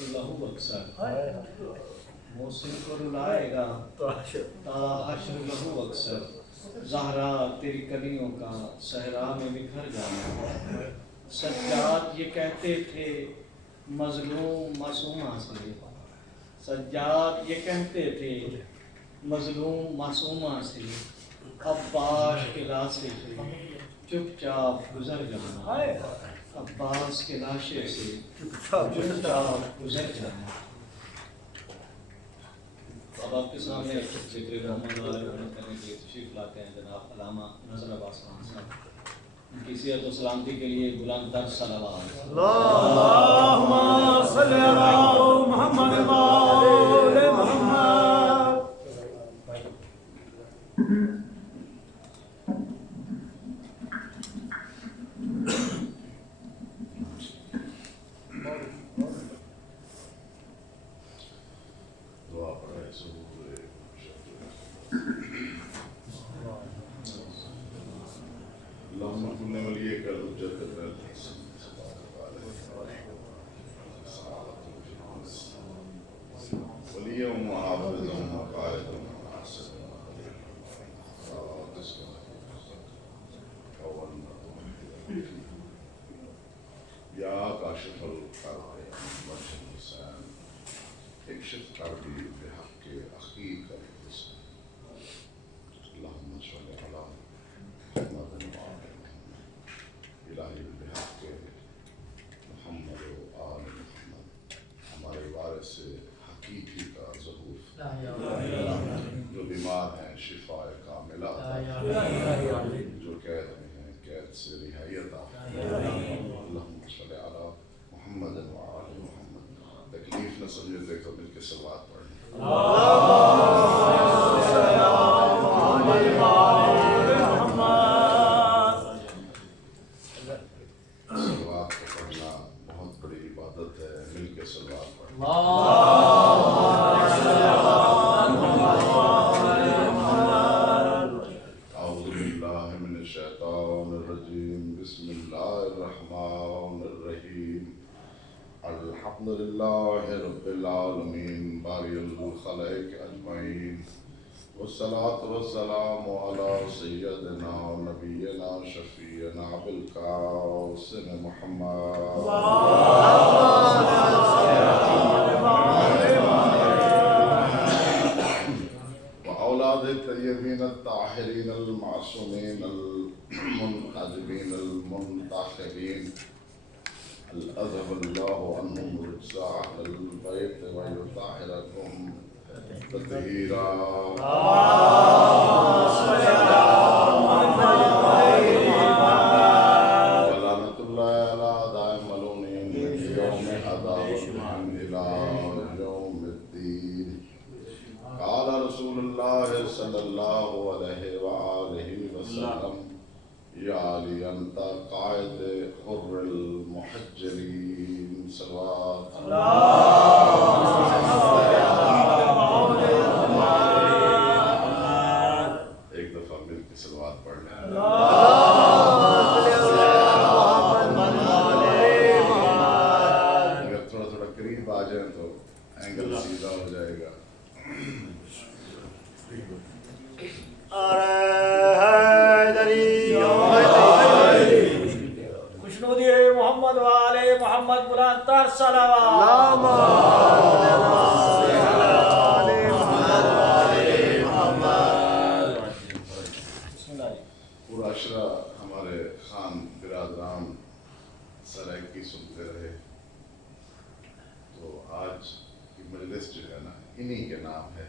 حشر لہو اکثر، محسن کو رلائے گا تا حشر لہو اکثر، زہرا تیری کلیوں کا صحرا میں بکھر جانا۔ سجاد یہ کہتے تھے مظلوم معصومہ سے، سجاد یہ کہتے تھے مظلوم معصومہ سے، عباس کے لاشے سے چپ چاپ گزر جانا، عباس کے لاشے سے چپ چاپ گزر جانا۔ اب آپ کے سامنے ذکر محمد والے کرنے کے لیے تشریف لاتے ہیں جناب علامہ نذر عباس خان صاحب، ان کی صحت و سلامتی کے لیے بلند تر صلوات۔ اللہم صلی علی محمد و آل محمد۔ دعا پڑھائے سبور اللہم کن ولیک الحجت ولی و محافظ و قائد و ناصر یا کاشف القرب مرشد حسین اکشف کربی بحق اخیک الحسین۔ اللہم صلی علی محمد و آل محمد، الہی بحق محمد و آل محمد، ہمارے وارث حقیقی کا ظہور، جو بیمار ہیں شفا کاملہ، جو قید میں ہیں قید سے رہائی عطا۔ اللہم صلی علی محمد و آل محمد۔ تکلیف نہ سمجھتے تو مل کے صلوات پڑھیں۔ صلوات کو پڑھنا بہت بڑی عبادت ہے، مل کے صلوات پڑھیں۔ اعوذ باللہ من الشیطان الرجیم، بسم اللہ الرحمن الرحیم۔ الحمد للہ رب العالمین باری الخلائق اجمعین، والصلاة والسلام علی سیدنا و نبینا شفیعنا بالقاسم محمد و اولاد الطیبین الطاہرین المعصومین المنتجبین المنتخبین، اذهب الله عنهم رجس اهل البيت ويطهركم تطهيرا۔ ولعنة الله على أعداء الملعونين من يوم عداوتهم إلى يوم الدين۔ قال رسول الله صلى الله عليه وآله وسلم، یا علی انت قائد حر المحجلین۔ صلوات ایک دفعہ مل کے صلوات پڑھ لیں۔ اگر تھوڑا تھوڑا قریب آ جائیں تو اینگل سیدھا ہو جائے گا۔ خوشنودی محمد و آل محمد، بلند تر صلوات۔ پورا عشرہ ہمارے خان برادران سرائکی سنتے رہے، تو آج کی مجلس جو ہے نا انہی کے نام ہے،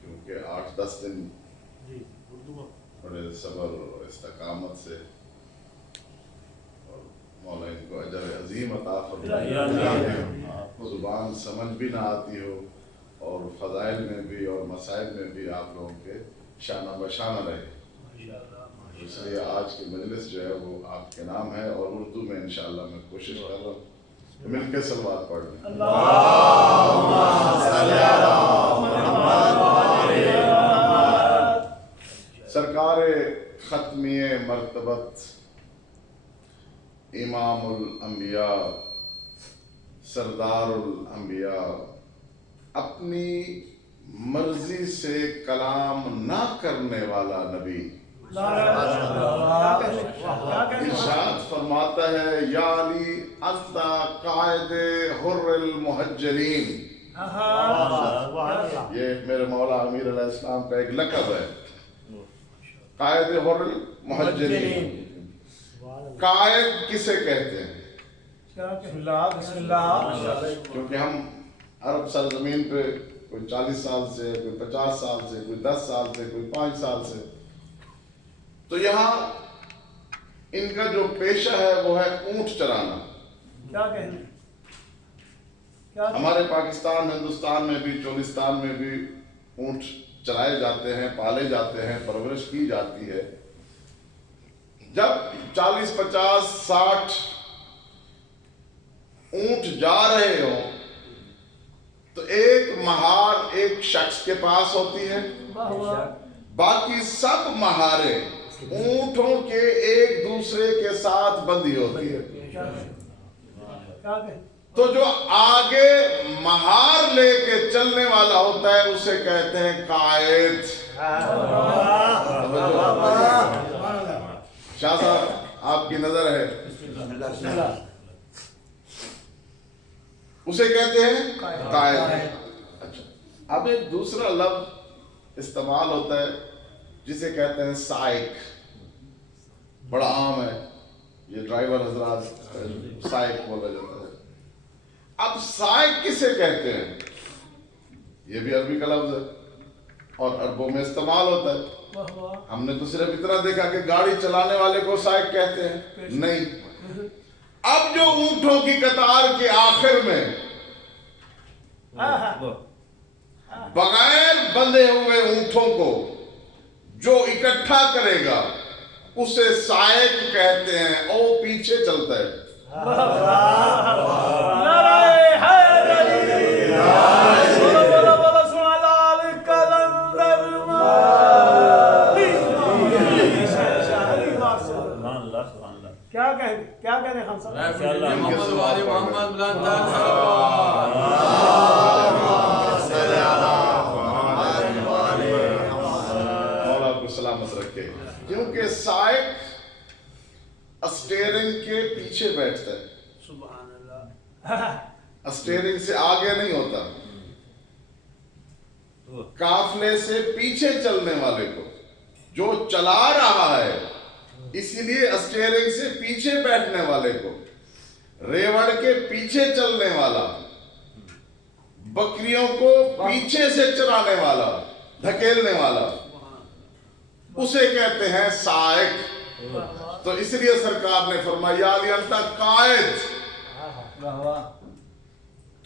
کیونکہ 8-10 دن بڑے صبر اور استقامت سے، اور مولا ان کو اجر عظیم عطا فرمائے۔ زبان سمجھ بھی نہ آتی ہو اور فضائل میں بھی اور مسائل میں بھی آپ لوگوں کے شانہ بشانہ رہے، اس لیے آج کی مجلس جو ہے وہ آپ کے نام ہے، اور اردو میں انشاءاللہ میں کوشش کر رہا ہوں مل کے صلوات پڑھ لیں۔ اللہم صلی علی محمد۔ سرکار ختمی مرتبت امام الانبیاء सरदारुल अंबिया, अपनी मर्जी से कलाम ना करने वाला नबी, इरशाद फरमाता है या अली अंता कायदे हुर्रिल मुहज्जलीन। ये मेरे मौला अमीर अलैहिस्सलाम का एक लक़ब है, कायदे हुर्रिल मुहज्जलीन। कायद किसे कहते हैं? क्योंकि हम अरब सरजमीन पे कोई 40 साल से, कोई 50 साल से, कोई 10 साल से, कोई 5 साल से, तो यहाँ इनका जो पेशा है वो है ऊंट चराना। हमारे पाकिस्तान, हिंदुस्तान में भी, चोलिस्तान में भी ऊंट चराए जाते हैं, पाले जाते हैं, परवरिश की जाती है। जब 40, 50, 60 ऊंट जा रहे हो तो एक महार एक शख्स के पास होती है, बाकी सब महारे ऊंटों के एक दूसरे के साथ बंधी होती है। तो जो आगे महार लेके चलने वाला होता है उसे कहते हैं कायद। शाह साहब आपकी नजर है, उसे कहते हैं कायद। अच्छा, अब एक दूसरा लफ्ज इस्तेमाल होता है जिसे कहते हैं साइक, बड़ा आम है, ये ड्राइवर हजरात साइक बोला जाता है। अब साइक किसे कहते हैं? ये भी अरबी का लफ्ज है और अरबों में इस्तेमाल होता है। हमने तो सिर्फ इतना देखा कि गाड़ी चलाने वाले को साइक कहते हैं, नहीं। अब जो ऊंटों की कतार के आखिर में बगैर बंधे हुए ऊंटों को जो इकट्ठा करेगा उसे साइक कहते हैं। ओ पीछे चलता है। क्या कह रहे हम सब? मौला आपको सलामत रखे। क्योंकि साइक स्टीयरिंग के पीछे बैठता है, स्टीयरिंग से आगे नहीं होता। काफले से पीछे चलने वाले को जो चला रहा है, इसीलिए स्टीयरिंग से पीछे बैठने वाले को, रेवड़ के पीछे चलने वाला, बकरियों को पीछे से चराने वाला, धकेलने वाला, उसे कहते हैं साइक। तो इसलिए सरकार ने फरमाया अंता कायद,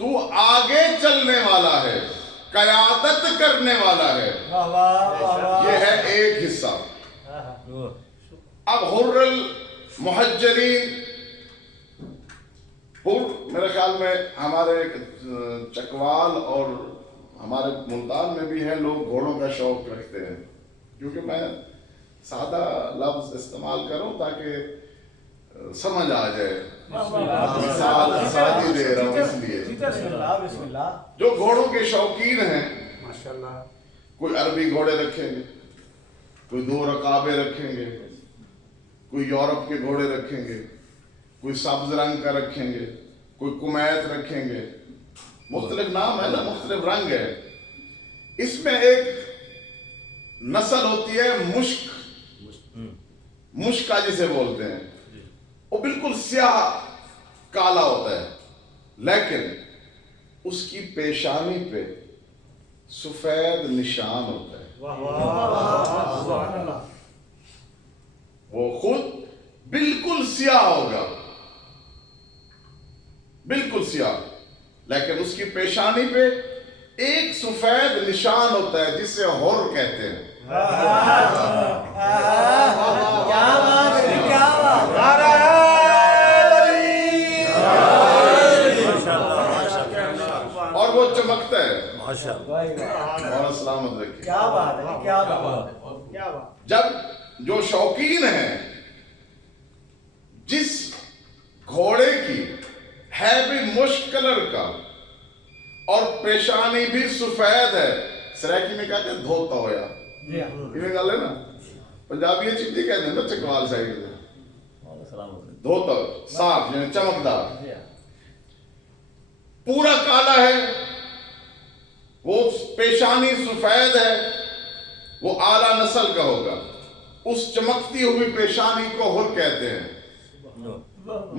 तू आगे चलने वाला है, कयादत करने वाला है। ये है एक हिस्सा। अब हुर्रिल मुहज्जलीन, मेरे ख्याल में हमारे चकवाल और हमारे मुल्तान में भी है, लोग घोड़ों का शौक रखते हैं। क्योंकि मैं सादा लफ्ज इस्तेमाल करूं ताकि समझ आ जाए, मिसाल सादी दे रहा हूं इसलिए। जो घोड़ों के शौकीन हैं, कोई अरबी घोड़े रखेंगे, कोई 2 रकाबे रखेंगे, कोई यूरोप के घोड़े रखेंगे, कोई सब्ज रंग का रखेंगे, कोई कुमैत रखेंगे, मुख्तलिफ नाम है ना, मुख्तलिफ रंग है। इसमें एक नस्ल होती है मुश्क, मुश्का जिसे बोलते हैं, वो बिल्कुल स्याह काला होता है, लेकिन उसकी पेशानी पे सफेद निशान होता है। वो खुद बिल्कुल स्याह होगा, बिल्कुल स्याह, लेकिन उसकी पेशानी पे एक सफेद निशान होता है जिसे हुर कहते हैं। और वो चमकता है। और सलामत रखिए। क्या बात है, क्या बात, क्या बात। जब जो शौकीन है, जिस घोड़े की ہے بھی مشک کلر کا اور پیشانی بھی سفید ہے. سریکی میں کہتے ہیں دھوتا ہویا, یہ گل ہے نا, پنجابی چیٹی کہتے ہیں نا چکوال صاحب, دھوتا صاف یعنی چمکدار, پورا کالا ہے, وہ پیشانی سفید ہے, وہ اعلیٰ نسل کا ہوگا. اس چمکتی ہوئی پیشانی کو حر کہتے ہیں.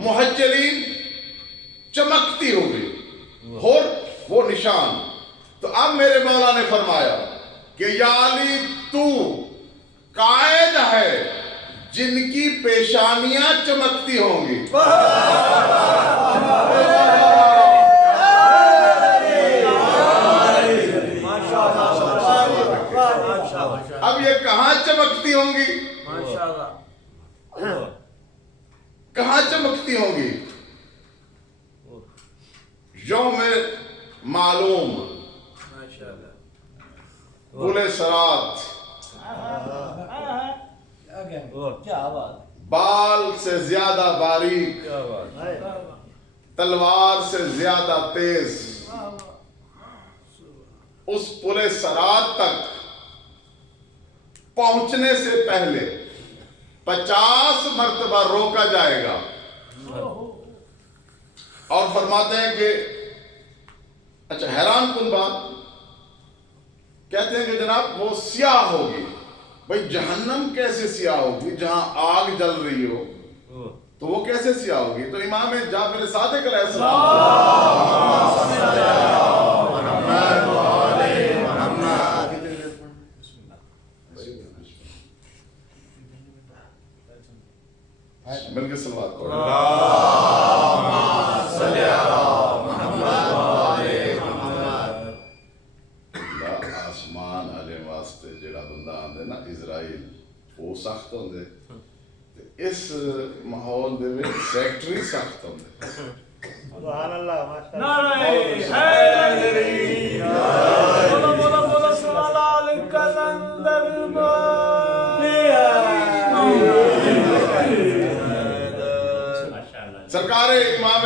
محجلین چمکتی ہوئی, حر وہ نشان. تو اب میرے مولا نے فرمایا کہ یا علی تو قائد ہے جن کی پیشانیاں چمکتی ہوں گی. اب یہ کہاں چمکتی ہوں گی؟ کہاں چمکتی ہوں گی؟ یوم معلوم, پل صراط, بال سے زیادہ باریک, تلوار سے زیادہ تیز. اس پل صراط تک پہنچنے سے پہلے 50 مرتبہ روکا جائے گا. اور فرماتے ہیں کہ اچھا حیران کن بات, کہتے ہیں کہ جناب وہ سیاہ ہوگی. بھئی جہنم کیسے سیاہ ہوگی؟ جہاں آگ جل رہی ہو تو وہ کیسے سیاہ ہوگی؟ تو امام جعفر صادق علیہ السلام مل کے صلوات پڑھو. آسمان والے واسطے جڑا بندہ آندے نا اسرائیل, وہ سخت ہوندے, اس ماحول دے وچ سیکٹری سخت ہوندے. سبحان اللہ, نعرہ حیدری, بولو بولو بولو سبحان اللہ کلندر سرکار امام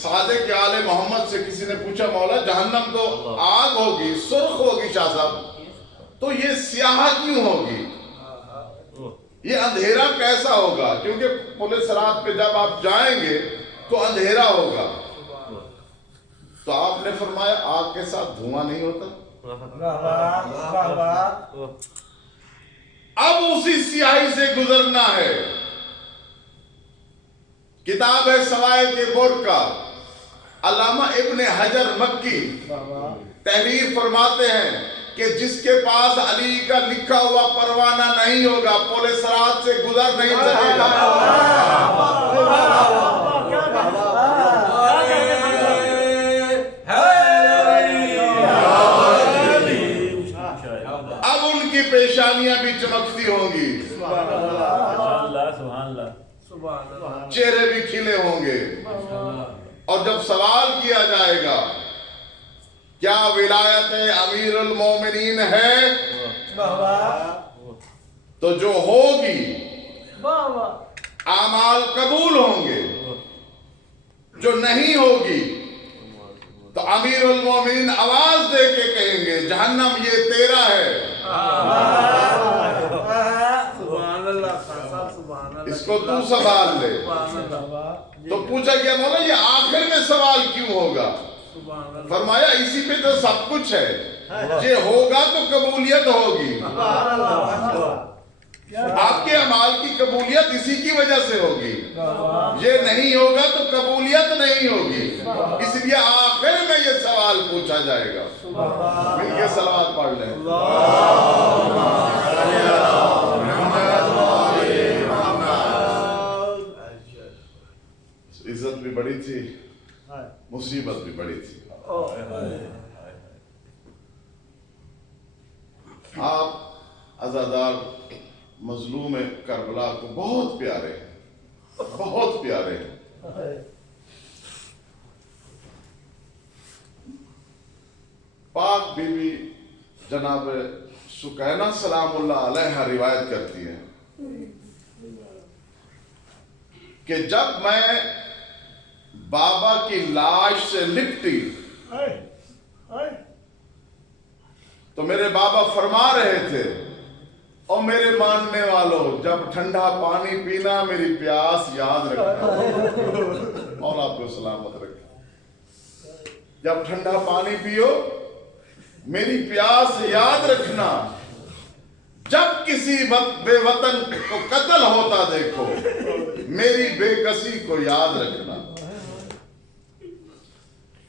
صادق آل محمد سے کسی نے پوچھا مولا جہنم تو آگ ہوگی, سرخ ہوگی شاہ صاحب, تو یہ سیاہ کیوں ہوگی, یہ اندھیرا کیسا ہوگا؟ کیونکہ پل صراط پہ جب آپ جائیں گے تو اندھیرا ہوگا. تو آپ نے فرمایا آگ کے ساتھ دھواں نہیں ہوتا. اب اسی سیاہی سے گزرنا ہے. کتاب ہے سوائے کے برقع, علامہ ابن حجر مکی تحریر فرماتے ہیں کہ جس کے پاس علی کا لکھا ہوا پروانہ نہیں ہوگا پل صراط سے گزر نہیں سکے گا. اب ان کی پیشانیاں بھی چمکتی ہوں گی, چہرے بھی کھلے ہوں گے. اور جب سوال کیا جائے گا کیا ولایت امیر المومنین ہے, تو جو ہوگی اعمال قبول ہوں گے, جو نہیں ہوگی تو امیر المومنین آواز دے کے کہیں گے جہنم یہ تیرا ہے. اس کو تو سوال لے. تو پوچھا گیا مولا یہ آخر میں سوال کیوں ہوگا؟ فرمایا اسی پہ تو سب کچھ ہے, یہ ہوگا تو قبولیت ہوگی. آپ کے اعمال کی قبولیت اسی کی وجہ سے ہوگی, یہ نہیں ہوگا تو قبولیت نہیں ہوگی. اس لیے آخر میں یہ سوال پوچھا جائے گا. مل کے صلوات پڑھ لیں. عزت بھی بڑی تھی, مصیبت بھی بڑی تھی. آپ عزادار مظلوم کربلا کو بہت پیارے ہیں, بہت پیارے ہیں. پاک بی بی جناب سکینہ سلام اللہ علیہ روایت کرتی ہیں کہ جب میں बाबा की लाश से लिपटी तो मेरे बाबा फरमा रहे थे, और मेरे मानने वालों, जब ठंडा पानी पीना मेरी प्यास याद रखना। और आपको सलामत रखे। जब ठंडा पानी पियो मेरी प्यास याद रखना। जब किसी बेवतन को कत्ल होता देखो मेरी बेकसी को याद रखना।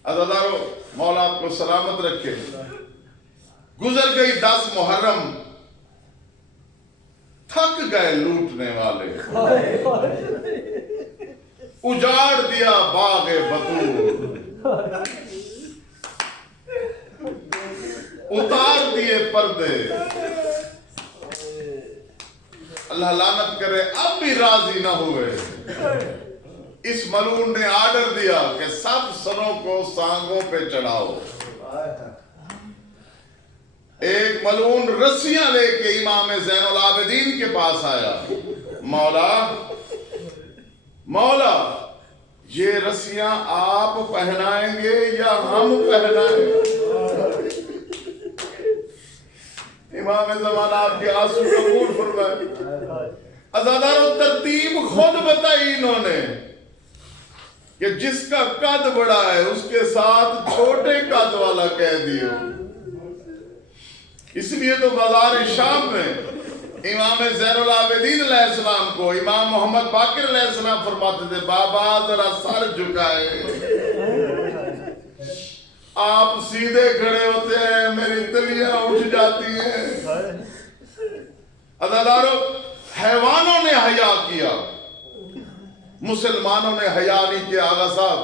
अज़ादारों, मौला आपको सलामत रखे। गुजर गई 10 मुहर्रम, थक गए लूटने वाले, उजाड़ दिया बाग़े बतूर, उतार दिए पर्दे। अल्लाह लानत करे, अब भी राजी ना हुए। इस मलून ने आर्डर दिया कि सब सरों को सांगों पे चढ़ाओ। एक मलून रस्सियां लेके इमाम ज़ैनुल आबिदीन के पास आया। मौला, मौला, ये रस्सियां आप पहनाएंगे या हम पहनाएंगे? इमाम ज़माना आपके आंसू कबूल फरमाए। अज़ादारों, तरतीब खुद बताई इन्होंने कि जिसका कद बड़ा है उसके साथ छोटे कद वाला कैदी हो। इसलिए तो बाजार शाम में इमाम ज़ैनुल आबिदीन अलैहिस्सलाम को इमाम मोहम्मद बाकिर अलैहिस्सलाम फरमाते थे, बाबा जरा सर झुकाए। आप सीधे खड़े होते हैं, मेरी तलियां उठ जाती हैं। अज़ादारों, हैवानों ने हया किया, मुसलमानों ने हया नहीं किया। आगा साहब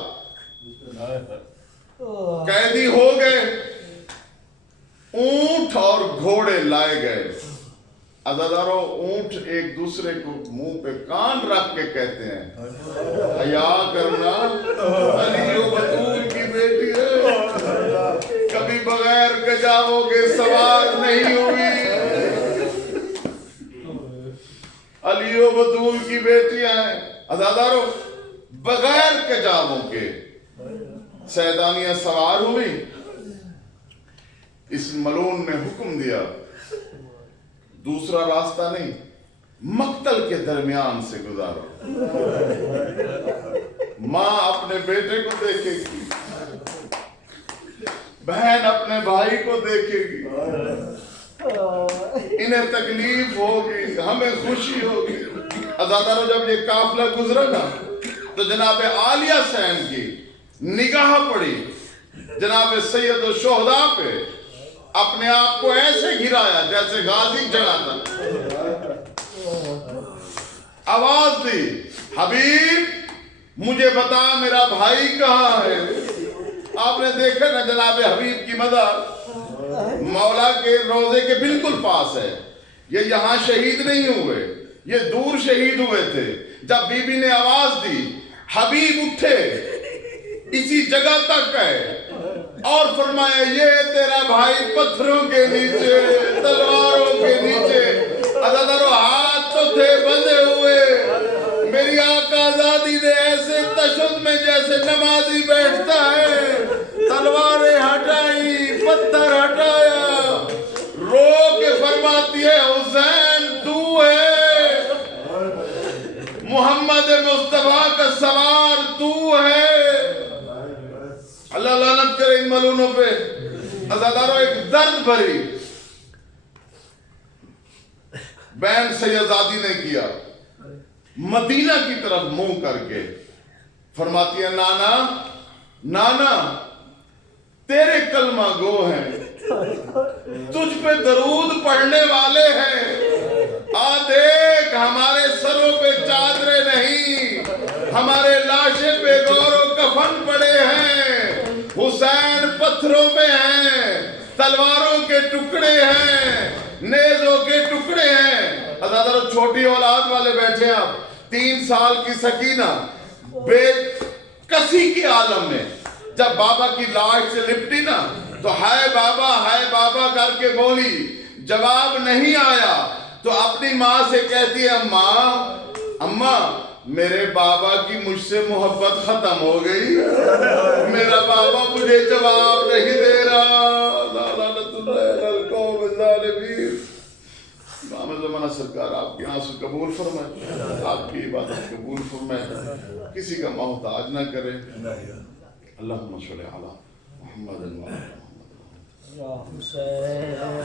कैदी हो गए, ऊंट और घोड़े लाए गए। अज़ादारों, ऊंट एक दूसरे को मुंह पे कान रख के कहते हैं, हया करना, अली बतूल की बेटी है, कभी बगैर गजावों के सवार नहीं हुई। अली बतूल की बेटियां हैं। अज़ादारों, बगैर गजावों के सैदानियां सवार हुई। इस मलून ने हुक्म दिया, दूसरा रास्ता नहीं, मक्तल के दरमियान से गुजारो। मां अपने बेटे को देखेगी, बहन अपने भाई को देखेगी, इन्हें तकलीफ होगी, हमें खुशी होगी। अज़ादारों, जब ये काफिला गुजरा ना तो जनाब आलिया सैन की निगाह पड़ी जनाब सैयद शोहदा पे। अपने आप को ऐसे गिराया जैसे गाजी चढ़ा था। आवाज दी, हबीब मुझे बता मेरा भाई कहाँ है। आपने देखा ना जनाब हबीब की मदद मौला के रोजे के बिल्कुल पास है। ये यहाँ शहीद नहीं हुए, ये दूर शहीद हुए थे। जब बीबी ने आवाज दी, हबीब उठे, इसी जगह तक है और फरमाया, ये तेरा भाई पत्थरों के नीचे, तलवारों के नीचे। अज़ादारों, हाथ तो थे बंधे हुए। मेरी आका आजादी ने ऐसे तशद्दुद में जैसे नमाजी बैठता है, तलवारें हटाई, पत्थर हटाया, रो के फरमाती है, हुसैन तू है, मोहम्मद मुस्तफा का सवार तू है। अल्लाह लानत करे इन मलूनों पे। अज़ादारों, एक दर्द भरी बैन सैयदादी ने किया, मदीना की तरफ मुंह करके फरमाती है, नाना नाना तेरे कलमा गो हैं, तुझ पे दरूद पढ़ने वाले हैं। आ देख, हमारे सरों पे चादरें नहीं, हमारे लाशें पे गौरो कफन पड़े हैं। हुसैन पत्थरों पे हैं, तलवारों के टुकड़े हैं, नेज़ों के टुकड़े हैं। अज़ादारों, छोटी औलाद वाले बैठे आप, 3 साल की सकीना बेकसी के आलम में जब बाबा की लाश से लिपटी ना तो हाय बाबा करके बोली, जवाब नहीं आया तो अपनी माँ से कहती है, अम्मा میرے بابا کی مجھ سے محبت ختم ہو گئی، میرا بابا مجھے جواب نہیں دے رہا۔ لعنت اللہ علی القوم الظالمین۔ امام زمانہ سرکار آپ کی آنسو قبول فرمائے، آپ کی عبادت قبول فرمائے، کسی کا محتاج نہ کرے۔ اللہم صلی علی محمد و علی محمد۔ یا حسین